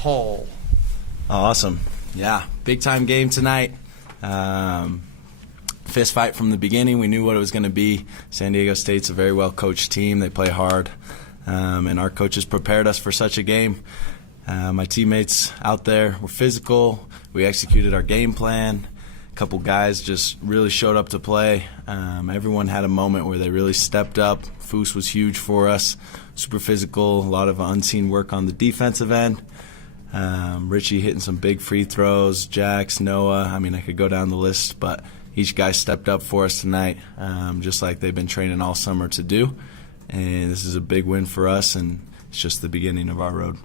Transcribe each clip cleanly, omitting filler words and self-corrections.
Hall. Awesome. Yeah, big-time game tonight. Fist fight from the beginning. We knew what it was going to be. San Diego State's a very well-coached team. They play hard, and our coaches prepared us for such a game. My teammates out there were physical. We executed our game plan. A couple guys just really showed up to play. Everyone had a moment where they really stepped up. Foose was huge for us, super physical, a lot of unseen work on the defensive end. Richie hitting some big free throws, Jax, Noah. I mean, I could go down the list, but each guy stepped up for us tonight, just like they've been training all summer to do. And this is a big win for us, and it's just the beginning of our road.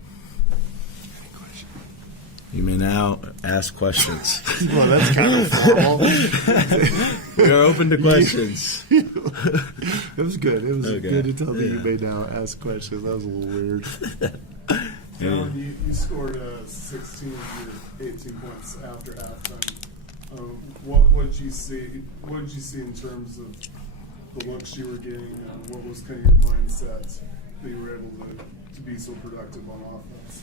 You may now ask questions. Well, that's kind of formal. We are open to questions. It was good. It was Okay. good to tell me you may now ask questions. That was a little weird. John, you scored 16 of your 18 points after halftime. What did you see? What did you see in terms of the looks you were getting, and what was kind of your mindset that you were able to be so productive on offense?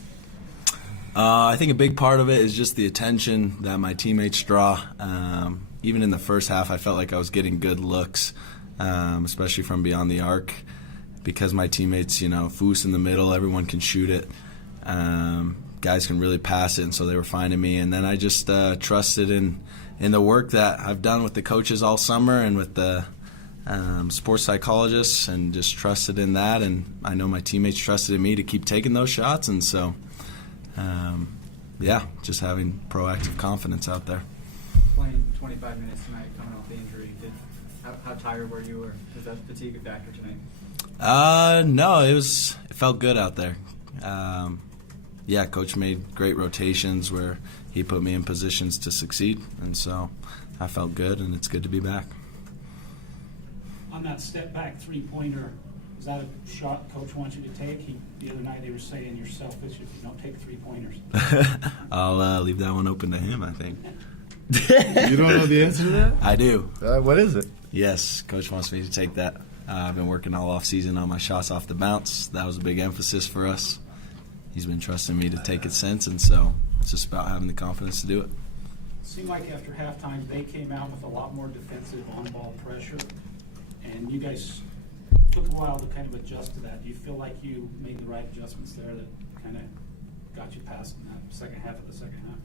I think a big part of it is just the attention that my teammates draw. Even in the first half, I felt like I was getting good looks, especially from beyond the arc, because my teammates, Foose in the middle, everyone can shoot it. Guys can really pass it, and so they were finding me. And then I just trusted in the work that I've done with the coaches all summer and with the sports psychologists, and just trusted in that. And I know my teammates trusted in me to keep taking those shots, and so just having proactive confidence out there. Playing 25 minutes tonight, coming off the injury, how tired were you, or was that fatigue a factor tonight? No, it felt good out there. Coach made great rotations where he put me in positions to succeed, and so I felt good, and it's good to be back. On that step-back three-pointer, is that a shot Coach wants you to take? The other night they were saying you're selfish if you don't take three-pointers. I'll leave that one open to him, I think. You don't know the answer to that? I do. What is it? Yes, Coach wants me to take that. I've been working all off-season on my shots off the bounce. That was a big emphasis for us. He's been trusting me to take it since, and so it's just about having the confidence to do it. It seemed like after halftime they came out with a lot more defensive on-ball pressure, and you guys took a while to kind of adjust to that. Do you feel like you made the right adjustments there that kind of got you past in that second half of the second half?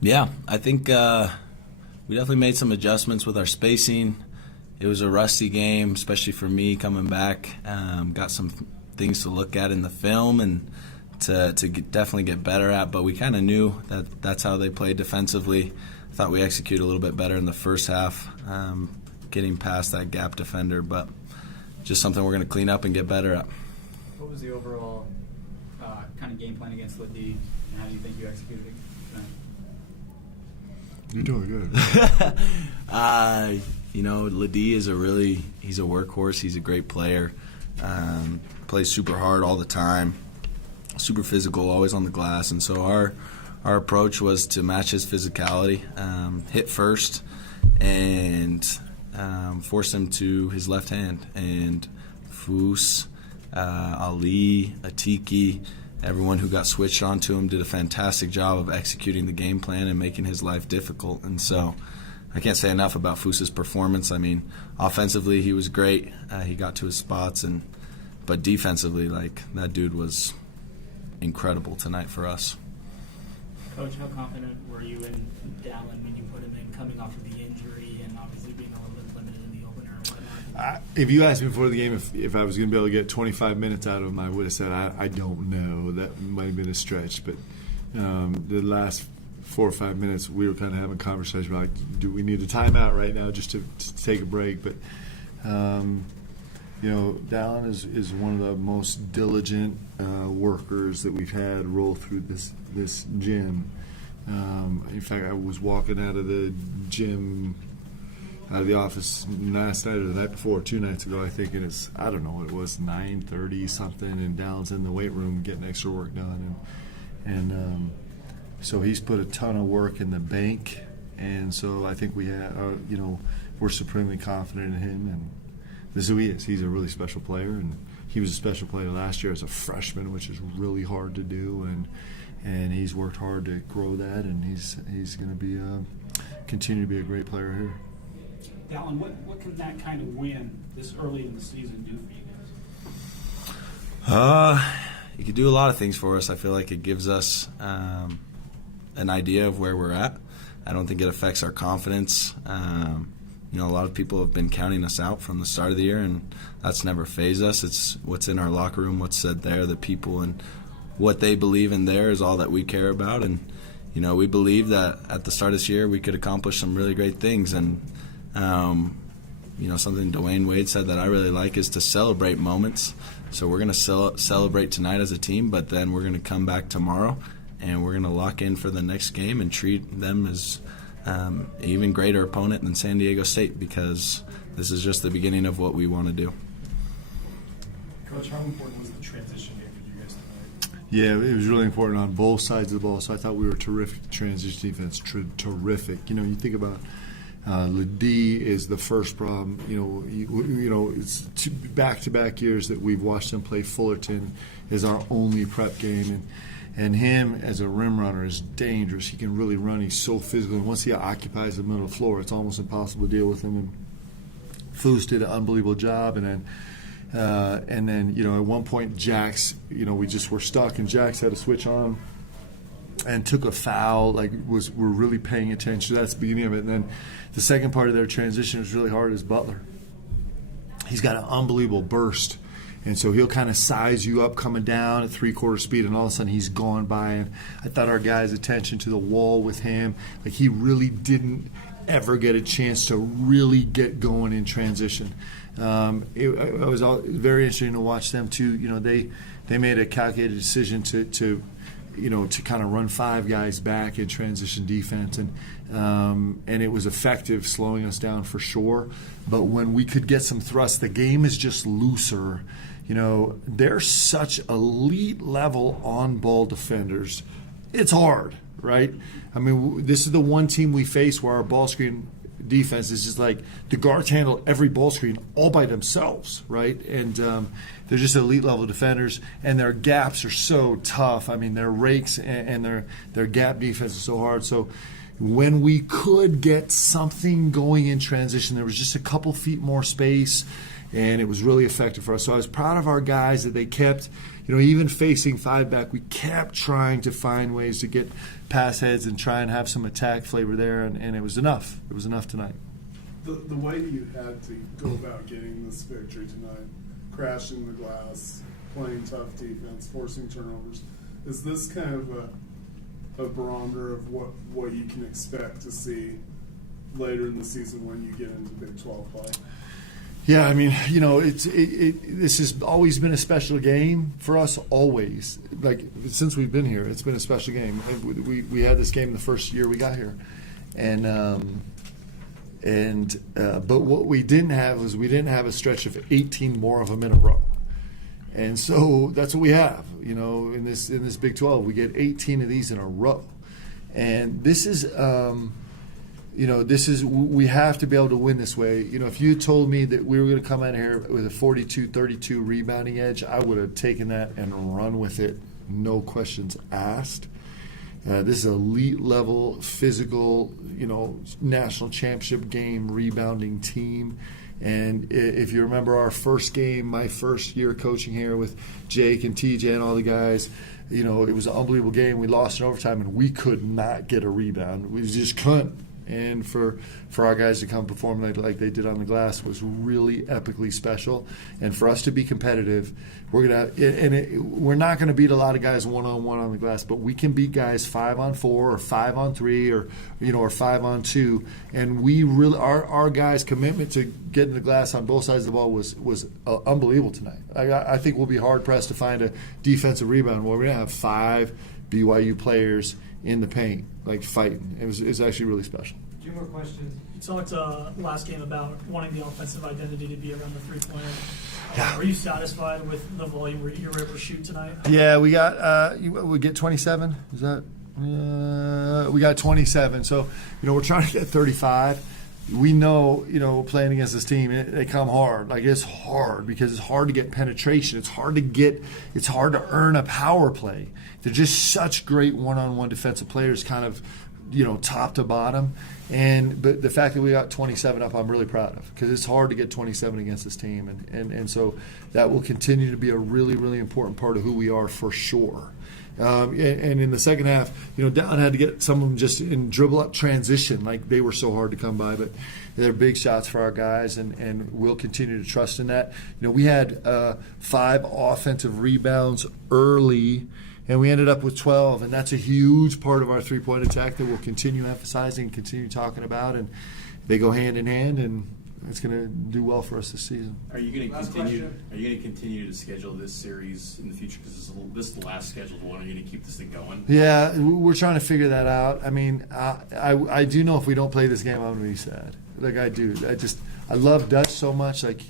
Yeah, I think we definitely made some adjustments with our spacing. It was a rusty game, especially for me coming back. Got some things to look at in the film and to definitely get better at, but we kind of knew that that's how they played defensively. I thought we executed a little bit better in the first half, getting past that gap defender, but just something we're going to clean up and get better at. What was the overall kind of game plan against Ledee, and how do you think you executed it tonight? You're doing good. Ledee is he's a workhorse. He's a great player. Plays super hard all the time. Super physical, always on the glass. And so our approach was to match his physicality, hit first, and force him to his left hand. And Foose, Ali, Atiki, everyone who got switched onto him did a fantastic job of executing the game plan and making his life difficult. And so I can't say enough about Foose's performance. I mean, offensively he was great. He got to his spots, but defensively, that dude was incredible tonight for us. Coach, how confident were you in Dallin when you put him in, coming off of the injury and obviously being a little bit limited in the opener and whatnot? If you asked me before the game if I was going to be able to get 25 minutes out of him, I would have said I don't know. That might have been a stretch, but the last 4 or 5 minutes we were kind of having a conversation about, do we need a timeout right now just to take a break? But Dallin is one of the most diligent workers that we've had roll through this gym. In fact, I was walking out of the gym, out of the office last night or the night before, 2 nights ago, I think, and it's, I don't know, it was 9:30 something, and Dallin's in the weight room getting extra work done. And so he's put a ton of work in the bank, and so I think we had, we're supremely confident in him, and this is who he is. He's a really special player, and he was a special player last year as a freshman, which is really hard to do, and he's worked hard to grow that, and he's going to be continue to be a great player here. Dallin, what can that kind of win this early in the season do for you guys? It could do a lot of things for us. I feel like it gives us an idea of where we're at. I don't think it affects our confidence. A lot of people have been counting us out from the start of the year, and that's never fazed us. It's what's in our locker room, what's said there, the people, and what they believe in there is all that we care about. And, we believe that at the start of this year we could accomplish some really great things. And, something Dwayne Wade said that I really like is to celebrate moments. So we're going to celebrate tonight as a team, but then we're going to come back tomorrow and we're going to lock in for the next game and treat them as an even greater opponent than San Diego State, because this is just the beginning of what we want to do. Coach, how important was the transition game for you guys tonight? Yeah, it was really important on both sides of the ball. So I thought we were terrific transition defense, terrific. You think about Ledee is the first problem. It's back-to-back years that we've watched him play. Fullerton is our only prep game, and him as a rim runner is dangerous. He can really run. He's so physical, and once he occupies the middle of the floor, it's almost impossible to deal with him. And Foose did an unbelievable job, and then at one point Jax, we just were stuck, and Jax had to switch on and took a foul. We're really paying attention. That's the beginning of it. And then the second part of their transition was really hard is Butler. He's got an unbelievable burst, and so he'll kind of size you up coming down at 3/4 speed, and all of a sudden he's gone by. And I thought our guys' attention to the wall with him, he really didn't ever get a chance to really get going in transition. It was very interesting to watch them too. They made a calculated decision to kind of run 5 guys back in transition defense, and it was effective, slowing us down for sure. But when we could get some thrust, the game is just looser. They're such elite level on-ball defenders. It's hard, right? I mean, this is the one team we face where our ball screen defense is just the guards handle every ball screen all by themselves, right? And they're just elite level defenders, and their gaps are so tough. I mean, their rakes and their gap defense is so hard. So when we could get something going in transition, there was just a couple feet more space, and it was really effective for us. So I was proud of our guys that they kept, even facing 5 back, we kept trying to find ways to get pass heads and try and have some attack flavor there, and it was enough. It was enough tonight. The way you had to go about getting this victory tonight, crashing the glass, playing tough defense, forcing turnovers, is this kind of a barometer of what you can expect to see later in the season when you get into Big 12 play? Yeah, I mean, this has always been a special game for us, always. Since we've been here, it's been a special game. We had this game the first year we got here. But what we didn't have was we didn't have a stretch of 18 more of them in a row. And so that's what we have, in this Big 12. We get 18 of these in a row. And this is we have to be able to win this way. If you told me that we were going to come out here with a 42-32 rebounding edge, I would have taken that and run with it, no questions asked. This is elite level, physical, national championship game rebounding team. And if you remember our first game, my first year coaching here with Jake and TJ and all the guys, it was an unbelievable game. We lost in overtime, and we could not get a rebound. We just couldn't. And for our guys to come perform like they did on the glass was really epically special. And for us to be competitive, we're not going to beat a lot of guys 1-on-1 on the glass, but we can beat guys 5-on-4 or 5-on-3 or 5-on-2. And we really our guys' commitment to getting the glass on both sides of the ball was unbelievable tonight. I think we'll be hard pressed to find a defensive rebound where we're going to have 5 BYU players in the paint, fighting. It was actually really special. 2 more questions. You talked last game about wanting the offensive identity to be around the three-pointer. Yeah. Are you satisfied with the volume you were able to shoot tonight? Yeah, we got we get 27. Is that? We got 27. So we're trying to get 35. we know, playing against this team, they come hard. Like, it's hard because it's hard to get penetration. It's hard to earn a power play. They're just such great one-on-one defensive players, kind of, top to bottom. But the fact that we got 27 up, I'm really proud of, because it's hard to get 27 against this team. And so that will continue to be a really, really important part of who we are for sure. And in the second half, Down had to get some of them just in dribble up transition, like they were so hard to come by. But they're big shots for our guys, and we'll continue to trust in that. We had 5 offensive rebounds early, and we ended up with 12, and that's a huge part of our three-point attack that we'll continue emphasizing, continue talking about, and they go hand in hand, and it's going to do well for us this season. Are you going to continue? Are you going to continue to schedule this series in the future? Because this is the last scheduled one. Are you going to keep this thing going? Yeah, we're trying to figure that out. I mean, I do know if we don't play this game, I'm going to be sad. Like, I do. I love Dutch so much. Like,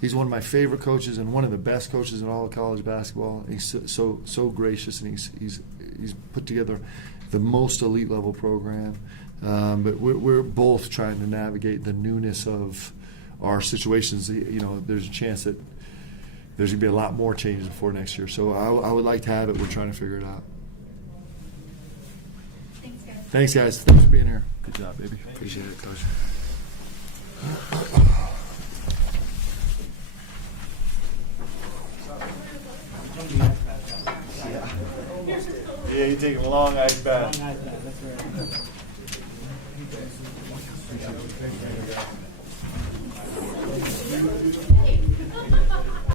he's one of my favorite coaches and one of the best coaches in all of college basketball. He's so gracious, and he's put together the most elite level program. But we're both trying to navigate the newness of our situations. There's a chance that there's going to be a lot more changes before next year. So I would like to have it. We're trying to figure it out. Thanks, guys. Thanks for being here. Good job, baby. Appreciate it, Coach. Yeah, you're taking a long ice bath. That's right.